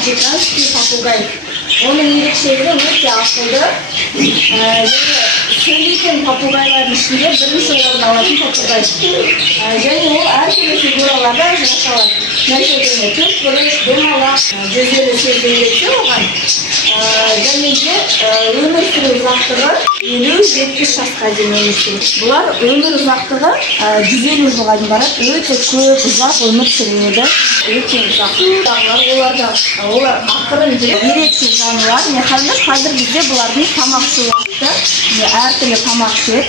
африканский попугай. Оның ерекшелігі өте ақылды. Сөйлейтін попугайлардың ішінде бірінші орын алатын попугай. Және ол әртүрлі фигураларда ажырата алады. Мәселен, төртбұрыш, домалақ, жүзелі сөзді үйретсе оған. Және де өмір сүру ұзақтығы 50-70 жасқа дейін өмір сүреді. Бұлар өмір ұзақтығы 150 жылға дейін барады. Өте көп ұзақ өмір сүреді. Өте ұзақ. Олар ақырын жүреді. Ерекше жануар. Қазір бізде бұлардың тамақшы уақыты. Әртүрлі тамақ ішеді.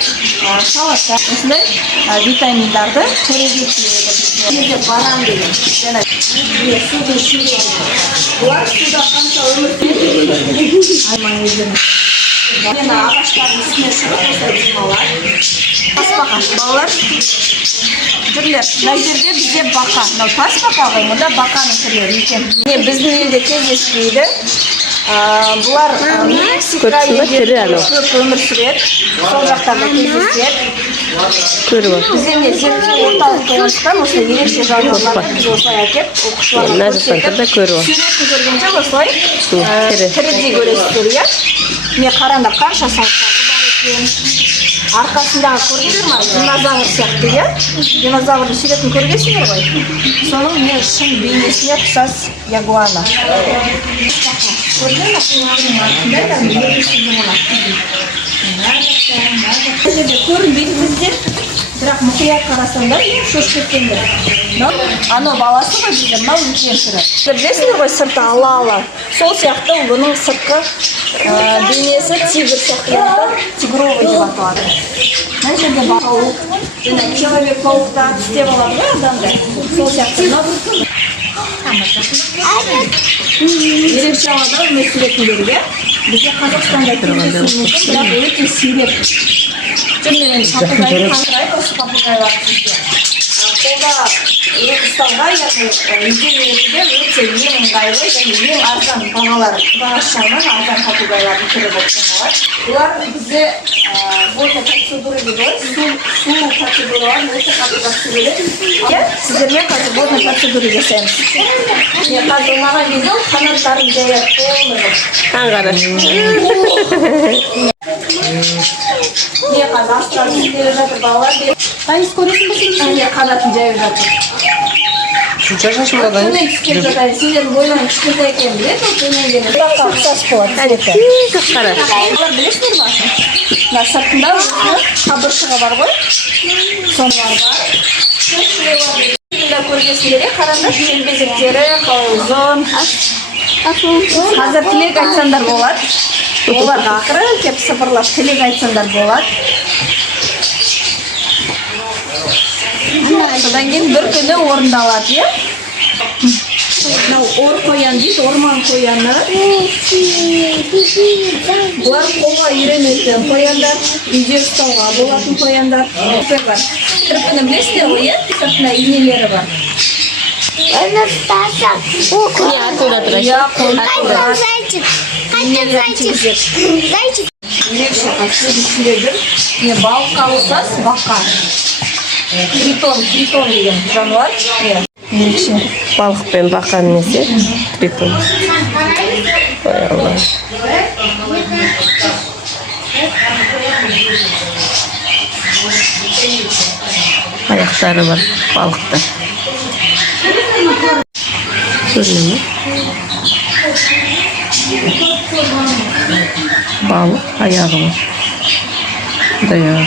Салатта осындай витаминдарды көреге тиеді. Бізде баран деген. Суды ішуге. Бұлар суда қанша өмір сүреді. Айман өздерін. Мені ағаштардың үстіне шығып осылай демалар. Тасбақа балалар түрлер. Мына жерде бізде бақа. Тасбақа ғой, мұнда бақаның түрлері екен. Біздің елде кездеспейді. Бұлар Мексика елдерінде көп өмір сүреді. Сол жақтарда кездеседі. Бізде зерттеу орталық қойғандықтан осылай ерекше жануарларды біз осылай әкеп оқушыларға көрсетіп, суретін көргенде осылай тірідей көресіздер, иә? Міне қараңдар, қанша саусағы бар екен. Арқасындағы көрдіңдер ме? Динозавр сияқты, иә? Динозаврдың суретін көргенсіңдер ғой? Соның шын бейнесіне ұқсас ягуана. Көрдіңдер ме? Көрінбейді бізде, бірақ мұқият қарасаңдар, шошып кеткендер. Анау баласы ғой бізде, мынау үлкен түрі. Білесіңдер ғой, сырты ала-ала. Сол сияқты бұның сыртқы бейнесі тигр сияқты, тигровый деп аталады. Мына жерде пауық, және человек-пауықта тістеп алады ғой адамды. Сол сияқты. Ерекше алада өмір сүретіндерге бізде Қазақстанда кездесуі мүмкін, бірақ өте сирек. Жүрмеген попугайды қаңқырайды осы попугайлар бізде. Қолда ұстауға, яғни үйде өтуде өте ең ыңғайлы және ең арзан бағасы жағынан арзан попугайлардың түрі болып саналады. Бұлар бізде водный процедура дейді, су процедураларын өте қатты жақсы көреді. Сіздермен қазір водный процедура жасаймыз. Қазір маған кезде қанаттарын жаяды қолы. Аңғара. Қазір астыратын келе жатыр балалар. Қайыз көресің бе сен? Қанатын жайып жатыр. Шuncha шашымда да. Төмен түскеп жатады. Сендердің бойларың кішкентай екенін біледі, ол төмендегі. Бұлаққа ұқсас болады. Қара. Олар білесіңдер ме? Мына сыртында қабыршығы бар ғой. Сонылар бар. Көргесіндер, қараңдар, желбезектері, қалай ұзын. Қазір тілек айтсаңдар болады. Оларға ақырын кеп сыпырлап тілек айтсаңдар болады. Содан кейін бір күні орындалады, е? Мынау ор қоян дейді, орман қояны. Бұлар қолға үйренетін қояндар, үйде ұстауға болатын қояндар. Бір күні білесіңдер ғой, е? Сыртында инелері бар. Не оттуда тұрады? Қайда зайчик? Зайчик. Ерекше қатысып не балыққа ұқсас бақа. Тритон деген жануар. Ерекше. Балық пен бақаның несі? Тритон. Ой, Алла. Аяқтары бар балықта. Көріне ме? Балық аяғы бар. Құдай аяғы